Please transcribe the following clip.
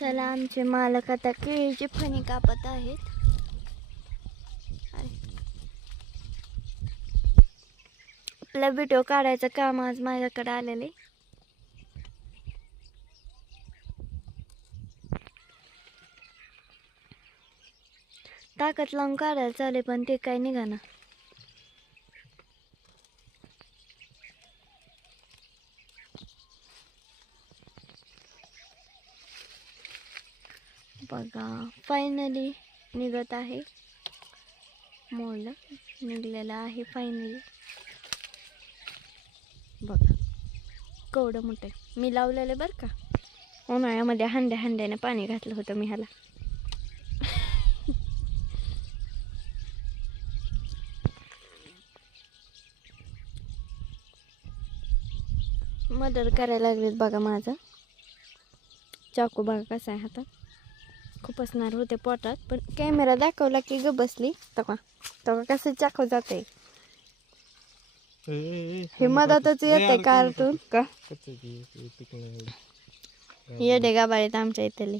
चला आमचे मालक आता केळीची फणी कापत आहेत. आपला व्हिडिओ काढायचं काम आज माझ्याकडे आलेले. ताकद लावून काढायला चालेल पण ते काही निघाना. बघा फायनली निघत आहे. मोल निघलेला आहे फायनली. बघा केवढं मोठं मी लावलेलं बरं का. उन्हाळ्यामध्ये हंड्याने पाणी घातलं होतं मी ह्याला. मदत करायला लागलेत बघा. माझा चाकू बघा कसा आहे हातात. खूप असणार होते पोटात पण कॅमेरा दाखवला की ग बसली. तेव्हा कसं चाकू जाते. हे मधातच येते कार्टून का येडे गाबाळीत आमच्या इथले.